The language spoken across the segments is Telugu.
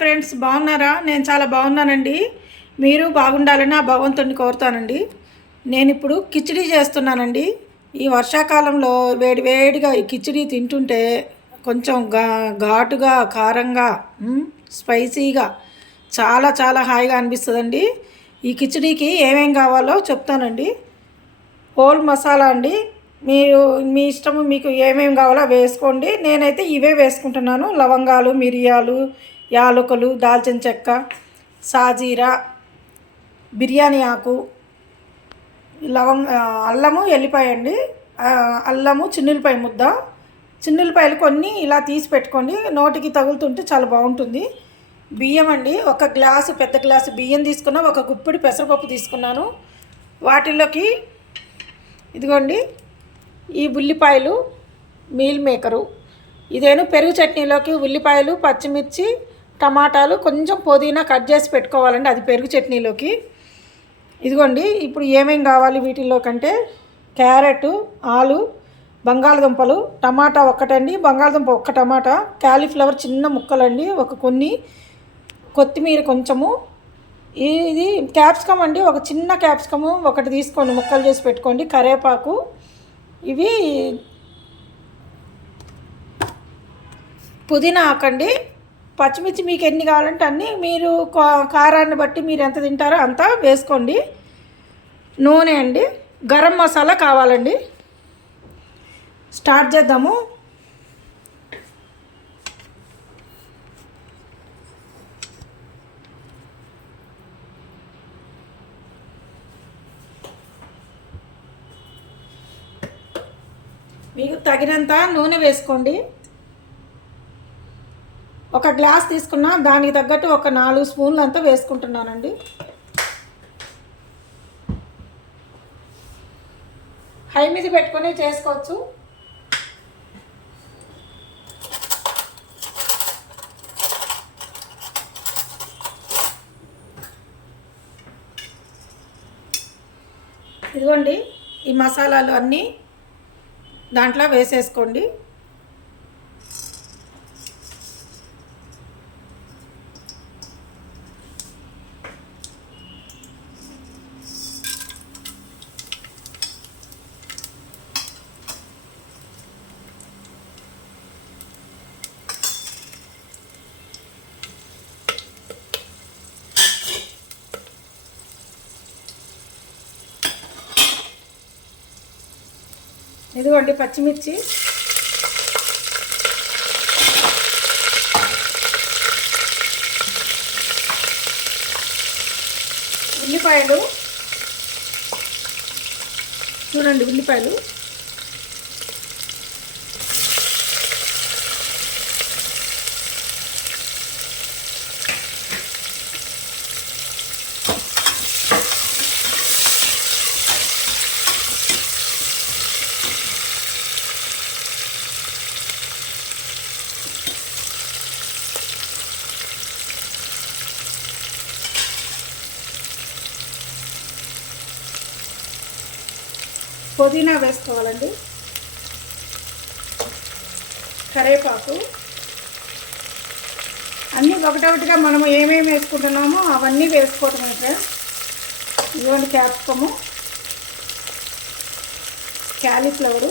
ఫ్రెండ్స్, బాగున్నారా? నేను చాలా బాగున్నానండి. మీరు బాగుండాలని ఆ భగవంతుడిని కోరుతానండి. నేను ఇప్పుడు కిచిడి చేస్తున్నానండి. ఈ వర్షాకాలంలో వేడివేడిగా ఈ కిచిడి తింటుంటే కొంచెం ఘాటుగా, కారంగా, స్పైసీగా చాలా చాలా హాయిగా అనిపిస్తుందండి. ఈ కిచిడీకి ఏమేం కావాలో చెప్తానండి. హోల్ మసాలా అండి. మీరు మీ ఇష్టము, మీకు ఏమేమి కావాలో వేసుకోండి. నేనైతే ఇవే వేసుకుంటున్నాను: లవంగాలు, మిరియాలు, యాలకులు, దాల్చిన చెక్క, సాజీరా, బిర్యానీ ఆకు, అల్లము, ఎల్లిపాయ అండి. అల్లము, చిన్నులపాయ ముద్ద. చిన్నులపాయలు కొన్ని ఇలా తీసి పెట్టుకోండి, నోటికి తగులుతుంటే చాలా బాగుంటుంది. బియ్యం అండి, ఒక గ్లాసు, పెద్ద గ్లాసు బియ్యం తీసుకున్నా, ఒక గుప్పిడి పెసరపప్పు తీసుకున్నాను. వాటిల్లోకి ఇదిగోండి ఈ ఉల్లిపాయలు, మీల్ మేకరు. ఇదేను పెరుగు చట్నీలోకి ఉల్లిపాయలు, పచ్చిమిర్చి, టమాటాలు, కొంచెం పుదీనా కట్ చేసి పెట్టుకోవాలండి, అది పెరుగు చట్నీలోకి. ఇదిగోండి ఇప్పుడు ఏమేం కావాలి వీటిల్లోకంటే: క్యారెట్, ఆలు, బంగాళదుంపలు, టమాటా ఒక్కటండి, బంగాళదుంప ఒక్క టమాటా, క్యాలీఫ్లవర్ చిన్న ముక్కలండి కొన్ని, కొత్తిమీర కొంచెము, ఇది క్యాప్సికమ్ అండి, ఒక చిన్న క్యాప్సికము ఒకటి తీసుకోండి, ముక్కలు చేసి పెట్టుకోండి, కరివేపాకు, ఇవి పుదీనా ఆకండి, పచ్చిమిర్చి మీకు ఎన్ని కావాలంటే అన్నీ, మీరు కారాన్ని బట్టి మీరు ఎంత తింటారో అంత వేసుకోండి. నూనె అండి, గరం మసాలా కావాలండి. స్టార్ట్ చేద్దాము. మీకు తగినంత నూనె వేసుకోండి. ఒక గ్లాస్ తీసుకున్నా, దానికి తగ్గట్టు ఒక 4 స్పూన్లు అంతా వేసుకుంటున్నానండి. హై మీద పెట్టుకొని చేసుకోవచ్చు. ఇదిగోండి ఈ మసాలాలు అన్నీ దాంట్లో వేసేసుకోండి. ఇదిగోండి పచ్చిమిర్చి, ఉల్లిపాయలు, చూడండి ఉల్లిపాయలు, పుదీనా వేసుకోవాలండి, కరివేపాకు, అన్నీ ఒకటొకటిగా మనము ఏమేమి వేసుకుంటున్నామో అవన్నీ వేసుకోవటం ఫ్రెండ్స్. ఇదిగోండి క్యాప్సికము, క్యాలీఫ్లవరు,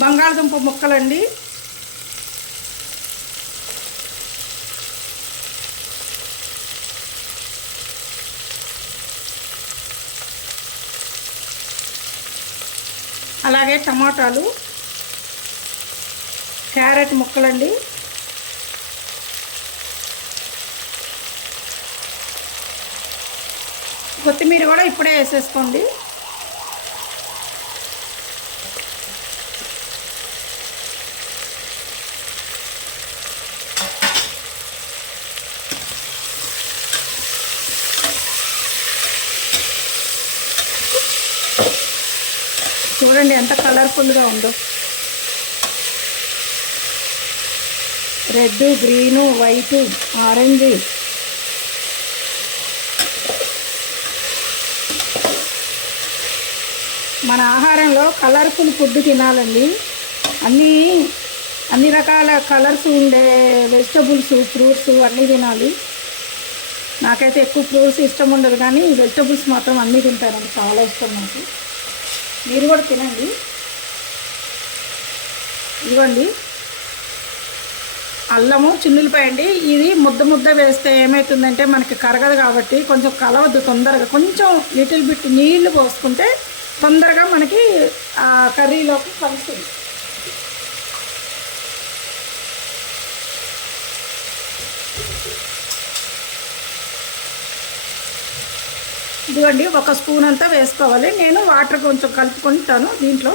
బంగాళదుంప ముక్కలండి, అలాగే టమాటాలు, క్యారెట్ ముక్కలండి, కొత్తిమీర కూడా ఇప్పుడే వేసేసుకోండి. చూడండి ఎంత కలర్ఫుల్గా ఉందో. Red, green, white, orange. మన ఆహారంలో కలర్ఫుల్ ఫుడ్ తినాలండి. అన్ని రకాల కలర్స్ ఉండే వెజిటబుల్స్, ఫ్రూట్స్ అన్నీ తినాలి. నాకైతే ఎక్కువ ఫ్రూట్స్ ఇష్టం ఉండదు, కానీ వెజిటబుల్స్ మాత్రం అన్నీ తింటానండి, చాలా ఇష్టం నాకు. మీరు కూడా తినండి. ఇదిగోండి అల్లము, చిన్నులపాయ అండి. ఇది ముద్ద వేస్తే ఏమవుతుందంటే మనకి కరగదు, కాబట్టి కొంచెం కలవద్దు తొందరగా. కొంచెం లిటిల్ బిట్ నీళ్లు పోసుకుంటే తొందరగా మనకి ఆ కర్రీలోకి కలుస్తుంది. ఇదిగోండి ఒక స్పూన్ అంతా వేసుకోవాలి. నేను వాటర్ కొంచెం కలుపుకుంటాను దీంట్లో.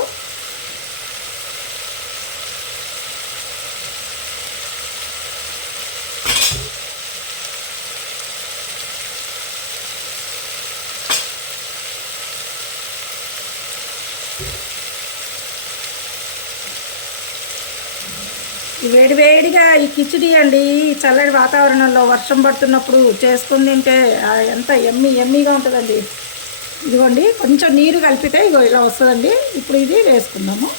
వేడివేడిగా ఈ కిచిడి అండి, చల్లటి వాతావరణంలో వర్షం పడుతున్నప్పుడు చేసుకుని తింటే ఎంత ఎమ్మీగా ఉంటుందండి. ఇదిగోండి కొంచెం నీరు కలిపితే ఇగో ఇలా వస్తుందండి. ఇప్పుడు ఇది వేసుకుందాము.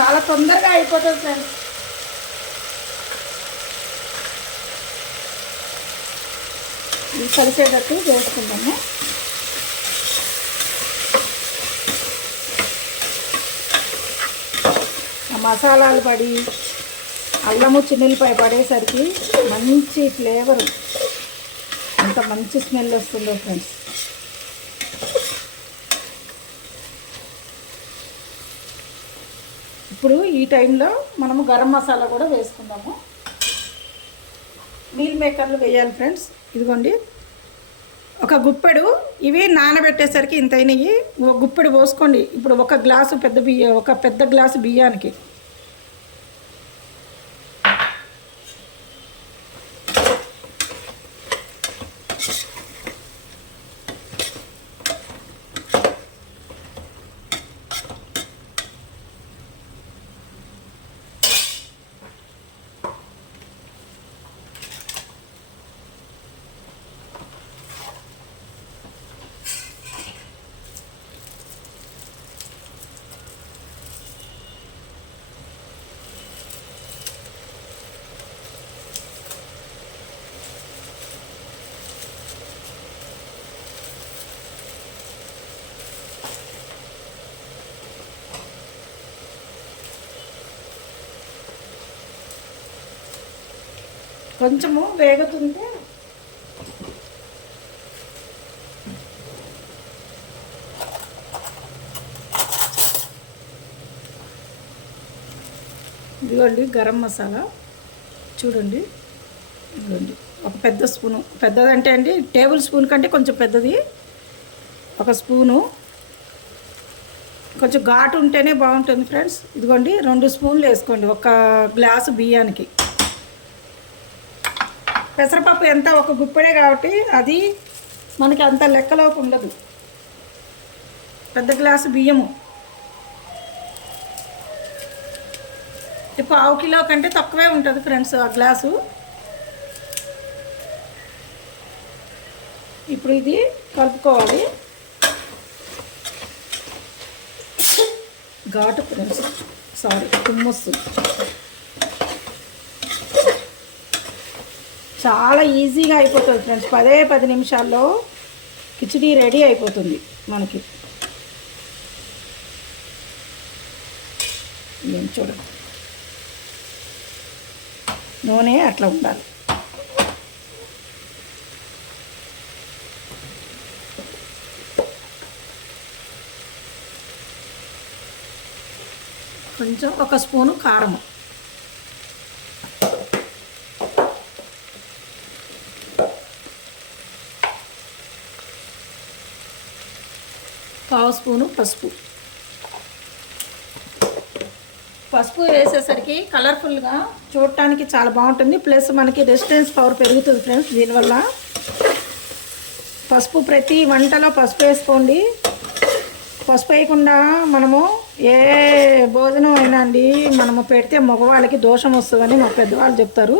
చాలా తొందరగా అయిపోతుంది ఫ్రెండ్స్. ఇది కలిసేటట్టు వేసుకుందాము. ఆ మసాలాలు పడి అల్లము, చిన్నులపాయ పడేసరికి మంచి ఫ్లేవరు, అంత మంచి స్మెల్ వస్తుందో ఫ్రెండ్స్. ఇప్పుడు ఈ టైంలో మనము గరం మసాలా కూడా వేసుకుందాము. మీల్ మేకర్లు వేయాలి ఫ్రెండ్స్. ఇదిగోండి ఒక గుప్పెడు, ఇవి నానబెట్టేసరికి ఇంత అయినాయి. ఒక గుప్పెడు పోసుకోండి. ఇప్పుడు ఒక పెద్ద గ్లాసు బియ్యానికి. కొంచెము వేగుతుంటే ఇదిగోండి గరం మసాలా చూడండి. ఇదిగోండి ఒక పెద్ద స్పూను, పెద్దదంటే అండి టేబుల్ స్పూన్ కంటే కొంచెం పెద్దది ఒక స్పూను. కొంచెం ఘాటు ఉంటేనే బాగుంటుంది ఫ్రెండ్స్. ఇదిగోండి 2 స్పూన్లు వేసుకోండి ఒక గ్లాసు బియ్యానికి. పెసరపప్పు ఎంత ఒక గుప్పెడే కాబట్టి అది మనకి అంత లెక్కలోకి ఉండదు. పెద్ద గ్లాసు బియ్యము 1/2 కిలో కంటే తక్కువే ఉంటుంది ఫ్రెండ్స్ ఆ గ్లాసు. ఇప్పుడు ఇది కలుపుకోవాలి. ఘాటు ఫ్రెండ్స్, తుమ్మొస్తు. చాలా ఈజీగా అయిపోతుంది ఫ్రెండ్స్. 10 నిమిషాల్లో కిచిడి రెడీ అయిపోతుంది మనకి. ఏం చూడండి, నూనె అట్లా ఉండాలి. కొంచెం ఒక స్పూను కారము. పావు స్పూను పసుపు వేసేసరికి కలర్ఫుల్గా చూడటానికి చాలా బాగుంటుంది. ప్లస్ మనకి రెసిస్టెన్స్ పవర్ పెరుగుతుంది ఫ్రెండ్స్. దీనివల్ల పసుపు ప్రతి వంటలో పసుపు వేసుకోండి. పసుపు వేయకుండా మనము ఏ భోజనం అయినా అండి మనము పెడితే మగవాళ్ళకి దోషం వస్తుందని మా పెద్దవాళ్ళు చెప్తారు.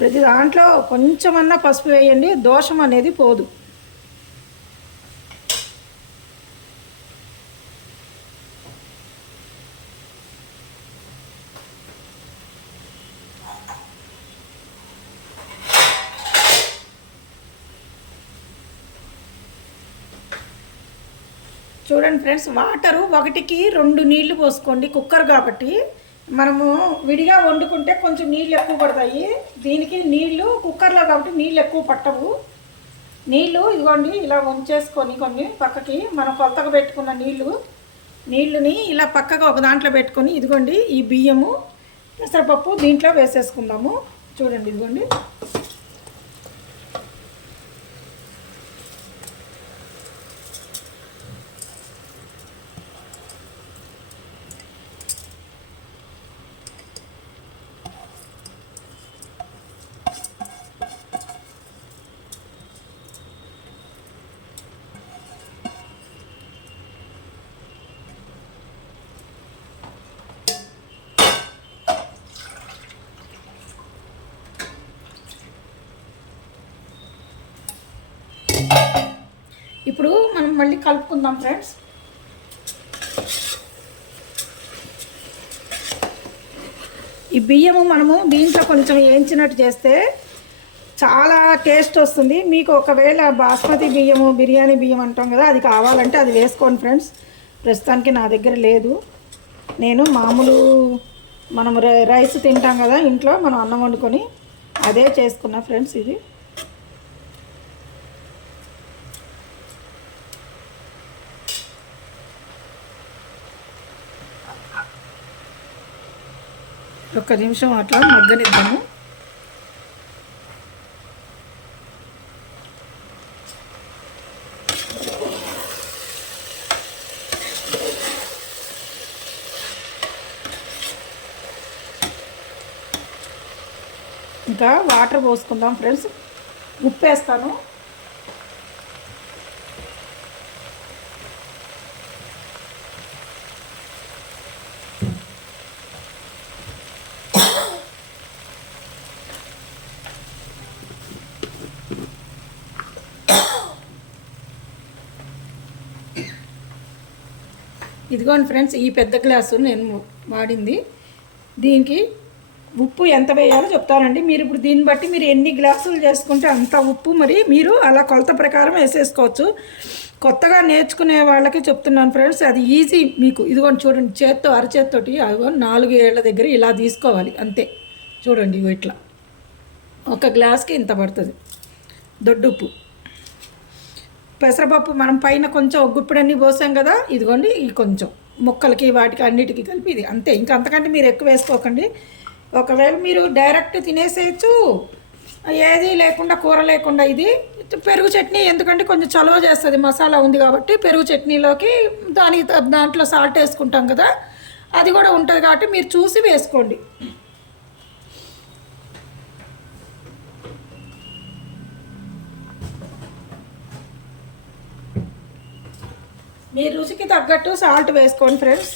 ప్రతి దాంట్లో కొంచెమన్నా పసుపు వేయండి, దోషం అనేది పోదు. చూడండి ఫ్రెండ్స్, వాటరు 1కి 2 నీళ్లు పోసుకోండి. కుక్కర్ కాబట్టి మనము విడిగా వండుకుంటే కొంచెం నీళ్ళు ఎక్కువ పడతాయి. దీనికి నీళ్లు కుక్కర్లో కాబట్టి నీళ్ళు ఎక్కువ పట్టవు. నీళ్ళు ఇదిగోండి ఇలా వంచేసుకొని కొన్ని పక్కకి మనం కొత్తగా పెట్టుకున్న నీళ్ళుని ఇలా పక్కగా ఒక దాంట్లో పెట్టుకొని ఇదిగోండి ఈ బియ్యము పెసరపప్పు దీంట్లో వేసేసుకుందాము. చూడండి ఇదిగోండి ఇప్పుడు మనం మళ్ళీ కలుపుకుందాం ఫ్రెండ్స్. ఈ బియ్యము మనము దీంట్లో కొంచెం వేయించినట్టు చేస్తే చాలా టేస్ట్ వస్తుంది. మీకు ఒకవేళ బాస్మతి బియ్యము బిర్యానీ బియ్యం అంటాం కదా, అది కావాలంటే అది వేసుకోండి ఫ్రెండ్స్. ప్రస్తుతానికి నా దగ్గర లేదు. నేను మామూలు మనం రైస్ తింటాం కదా ఇంట్లో మనం అన్నం వండుకొని అదే చేసుకున్నా ఫ్రెండ్స్. ఇది ఒక్క నిమిషం అట్లా మగ్గనిద్దాము. ఇంకా వాటర్ పోసుకుందాం ఫ్రెండ్స్. ఉప్పు వేస్తాను. ఇదిగోండి ఫ్రెండ్స్, ఈ పెద్ద గ్లాసు నేను వాడింది. దీనికి ఉప్పు ఎంత వేయాలో చెప్తానండి. మీరు ఇప్పుడు దీన్ని బట్టి మీరు ఎన్ని గ్లాసులు చేసుకుంటే అంత ఉప్పు మరి మీరు అలా కొలత ప్రకారం వేసేసుకోవచ్చు. కొత్తగా నేర్చుకునే వాళ్ళకి చెప్తున్నాను ఫ్రెండ్స్, అది ఈజీ మీకు. ఇదిగోండి చూడండి, చేత్తో అరచేత్తోటి అదిగో 4 ఏళ్ల దగ్గర ఇలా తీసుకోవాలి అంతే. చూడండి ఇట్లా ఒక గ్లాస్కి ఇంత పడుతుంది దొడ్డుప్పు. పెసరపప్పు మనం పైన కొంచెం గుప్పిడన్నీ పోసాం కదా, ఇదిగోండి ఈ కొంచెం ముక్కలకి వాటికి అన్నిటికీ కలిపి ఇది అంతే. ఇంకా అంతకంటే మీరు ఎక్కువ వేసుకోకండి. ఒకవేళ మీరు డైరెక్ట్ తినేసేయచ్చు, ఏది లేకుండా కూర లేకుండా. ఇది పెరుగు చట్నీ ఎందుకంటే కొంచెం చలవ చేస్తుంది, మసాలా ఉంది కాబట్టి. పెరుగు చట్నీలోకి దాంట్లో సాల్ట్ వేసుకుంటాం కదా, అది కూడా ఉంటుంది కాబట్టి మీరు చూసి వేసుకోండి. మీ రుచికి తగ్గట్టు సాల్ట్ వేసుకోండి ఫ్రెండ్స్.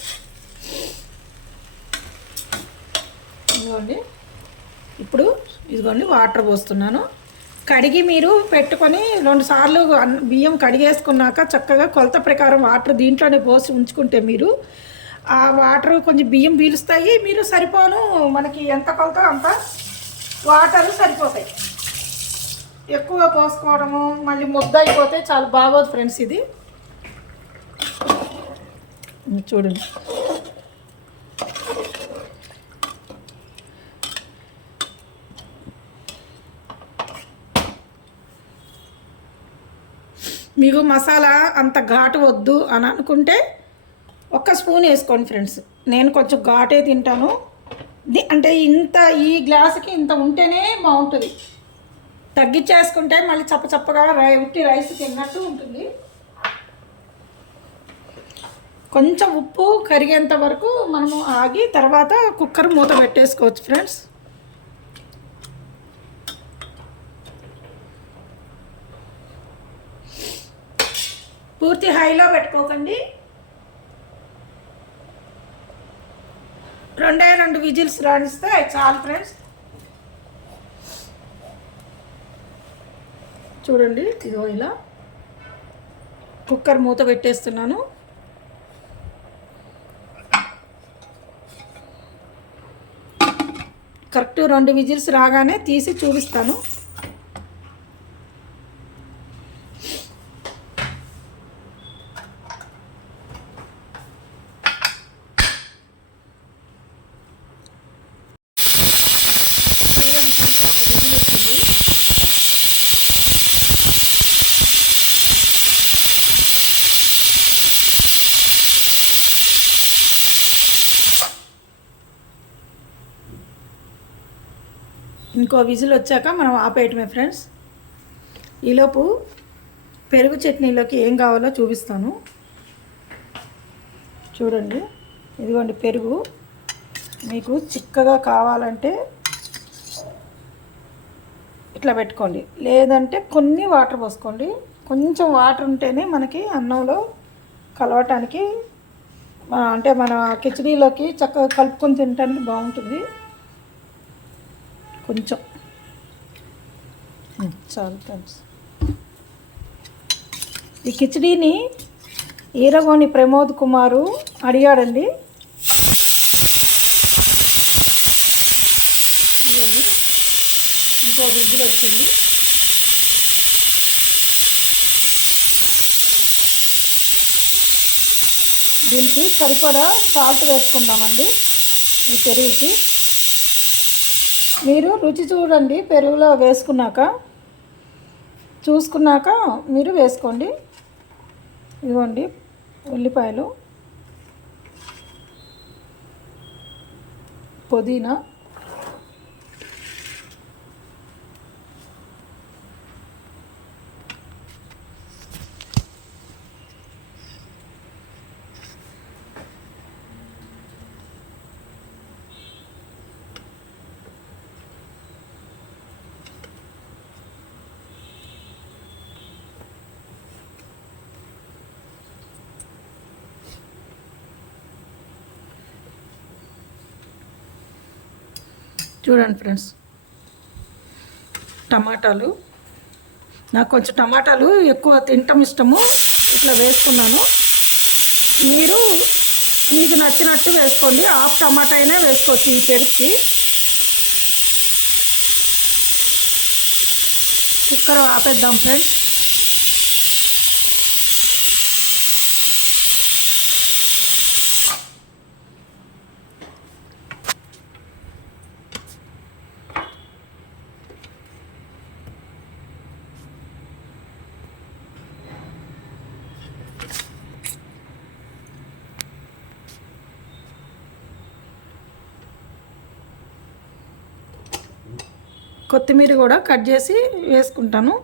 ఇదిగోండి ఇప్పుడు ఇదిగోండి వాటర్ పోస్తున్నాను. కడిగి మీరు పెట్టుకొని 2 సార్లు బియ్యం కడిగేసుకున్నాక చక్కగా కొలత ప్రకారం వాటర్ దీంట్లోనే పోసి ఉంచుకుంటే మీరు ఆ వాటర్ కొంచెం బియ్యం పీలుస్తాయి. మీరు సరిపోను మనకి ఎంత కొలత అంత వాటర్ సరిపోతాయి. ఎక్కువ పోసుకోవడము మళ్ళీ ముద్ద అయిపోతే చాలా బాగోదు ఫ్రెండ్స్. ఇది చూడండి మీకు మసాలా అంత ఘాటు వద్దు అని అనుకుంటే 1 స్పూన్ వేసుకోండి ఫ్రెండ్స్. నేను కొంచెం ఘాటే తింటాను. అంటే ఇంత ఈ గ్లాసుకి ఇంత ఉంటేనే బాగుంటుంది. తగ్గించేసుకుంటే మళ్ళీ చప్పచప్పగా ఉట్టి రైస్ తిన్నట్టు ఉంటుంది. కొంచెం ఉప్పు కరిగేంత వరకు మనము ఆగి తర్వాత కుక్కర్ మూత పెట్టేసుకోవచ్చు ఫ్రెండ్స్. పూర్తి హైలో పెట్టుకోకండి. 2 విజిల్స్ రాణిస్తే చాలు ఫ్రెండ్స్. చూడండి, ఇదిగో ఇలా కుక్కర్ మూత పెట్టేస్తున్నాను. కరెక్ట్ 2 విజిల్స్ రాగానే తీసి చూపిస్తాను. ఇంకో విజిల్ వచ్చాక మనం ఆపేయటమే ఫ్రెండ్స్. ఈలోపు పెరుగు చట్నీలోకి ఏం కావాలో చూపిస్తాను. చూడండి, ఇదిగోండి పెరుగు. మీకు చిక్కగా కావాలంటే ఇట్లా పెట్టుకోండి, లేదంటే కొన్ని వాటర్ పోసుకోండి. కొంచెం వాటర్ ఉంటేనే మనకి అన్నంలో కలవటానికి, అంటే మన కిచడీలోకి చక్కగా కలుపుకొని తినడానికి బాగుంటుంది. కొంచెం చాలు ఫ్రెండ్స్. ఈ కిచడీని ఈరగోని ప్రమోద్ కుమారు అడిగాడండి. ఇవన్నీ ఇంకో విజిల్ వచ్చింది. దీనికి సరిపడా సాల్ట్ వేసుకుందామండి ఈ పెరుగుకి. మీరు రుచి చూడండి, పెరుగులో వేసుకున్నాక చూసుకున్నాక మీరు వేసుకోండి. ఇదిగోండి ఉల్లిపాయలు, పుదీనా, చూడండి ఫ్రెండ్స్, టమాటాలు. నాకు కొంచెం టమాటాలు ఎక్కువ తినటం ఇష్టము, ఇట్లా వేసుకున్నాను. మీకు నచ్చినట్టు వేసుకోండి. హాఫ్ టమాటా అయినా వేసుకోవచ్చు ఈ పెరుగుకి. కుక్కర్ ఆపేద్దాం ఫ్రెండ్స్. కొత్తిమీర కూడా కట్ చేసి వేసుకుంటాను.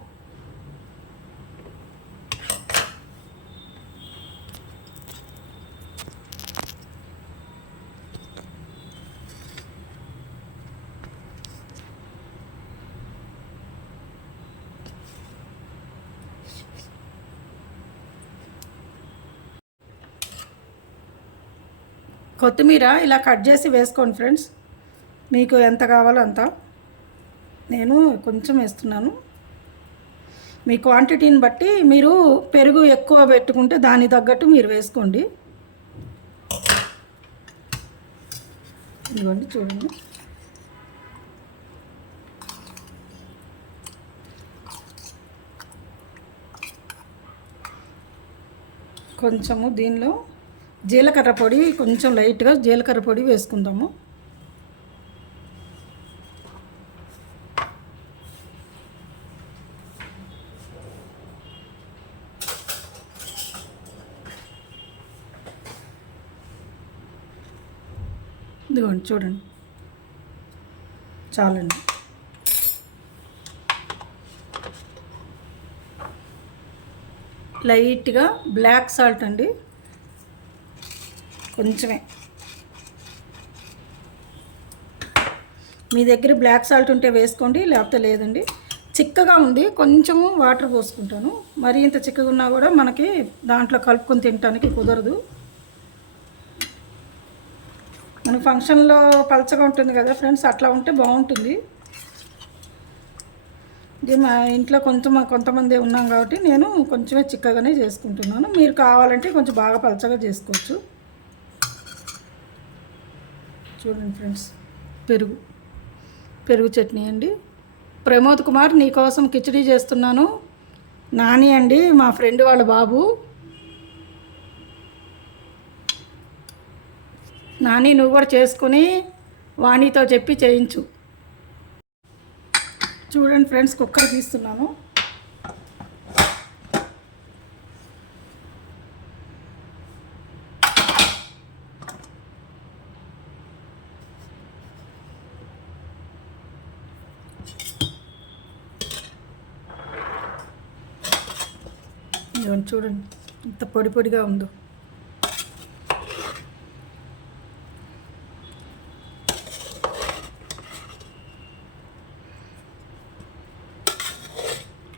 కొత్తిమీర ఇలా కట్ చేసి వేసుకోండి ఫ్రెండ్స్. మీకు ఎంత కావాలో అంత. నేను కొంచెం వేస్తున్నాను. మీ క్వాంటిటీని బట్టి మీరు పెరుగు ఎక్కువ పెట్టుకుంటే దాని తగ్గట్టు మీరు వేసుకోండి. ఇదిగోండి చూడండి. కొంచెము దీనిలో జీలకర్ర పొడి, కొంచెం లైట్గా జీలకర్ర పొడి వేసుకుందాము. ఇదిగోండి చూడండి, చాలండి. లైట్గా బ్లాక్ సాల్ట్ అండి. కొంచెమే. మీ దగ్గర బ్లాక్ సాల్ట్ ఉంటే వేసుకోండి, లేకపోతే లేదండి. చిక్కగా ఉంది, కొంచెము వాటర్ పోసుకుంటాను. మరీ ఇంత చిక్కగా ఉన్నా కూడా మనకి దాంట్లో కలుపుకొని తినడానికి కుదరదు. మన ఫంక్షన్లో పలచగా ఉంటుంది కదా ఫ్రెండ్స్, అట్లా ఉంటే బాగుంటుంది. ఇది మా ఇంట్లో కొంతమంది ఉన్నాం కాబట్టి నేను కొంచెమే చిక్కగానే చేసుకుంటున్నాను. మీరు కావాలంటే కొంచెం బాగా పలచగా చేసుకోవచ్చు. చూడండి ఫ్రెండ్స్, పెరుగు చట్నీ అండి. ప్రమోద్ కుమార్, నీకోసం కిచడీ చేస్తున్నాను. నాని అండి, మా ఫ్రెండ్ వాళ్ళ బాబు. నాని, నువ్వు కూడా చేసుకుని వాణితో చెప్పి చేయించు. చూడండి ఫ్రెండ్స్, కుక్కర్ తీస్తున్నాను. చూడండి ఇంత పొడిగా ఉందో.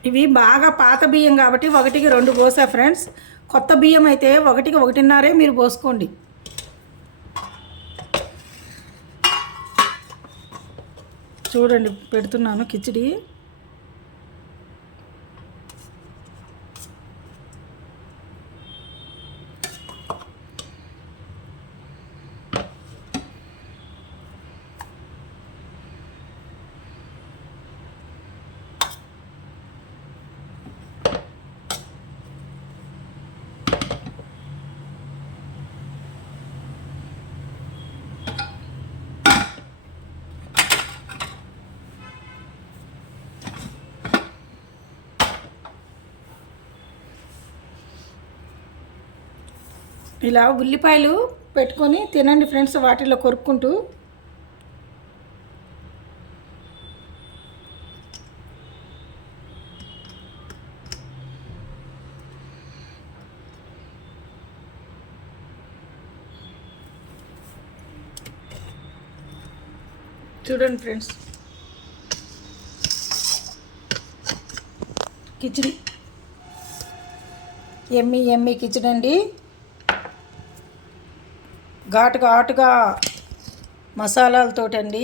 ఇవి బాగా పాత బియ్యం కాబట్టి 1కి 2 పోసా ఫ్రెండ్స్. కొత్త బియ్యం అయితే 1కి 1.5 మీరు పోసుకోండి. చూడండి పెడుతున్నాను కిచిడి. ఇలా ఉల్లిపాయలు పెట్టుకొని తినండి ఫ్రెండ్స్, వాటిలో కొరుక్కుంటూ. చూడండి ఫ్రెండ్స్, కిచిడి ఎమ్మి కిచిడి అండి. ఘాటుగా మసాలాలతోటండి.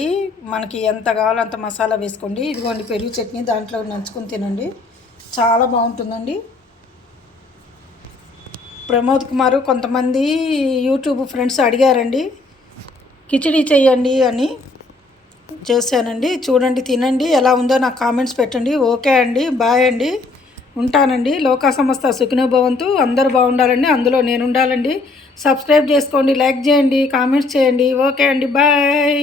మనకి ఎంత కావాలో అంత మసాలా వేసుకోండి. ఇదిగోండి పెరుగు చట్నీ, దాంట్లో నంచుకొని తినండి, చాలా బాగుంటుందండి. ప్రమోద్ కుమారు, కొంతమంది యూట్యూబ్ ఫ్రెండ్స్ అడిగారండి కిచిడి చేయండి అని, చేశానండి. చూడండి, తినండి, ఎలా ఉందో నాకు కామెంట్స్ పెట్టండి. ఓకే అండి, బాయ్ అండి, ఉంటానండి. లోకా సమస్త సుఖినో భవంతు. అందరూ బాగుండాలండి, అందులో నేను ఉండాలండి. సబ్స్క్రైబ్ చేసుకోండి, లైక్ చేయండి, కామెంట్స్ చేయండి. ఓకే అండి, బాయ్.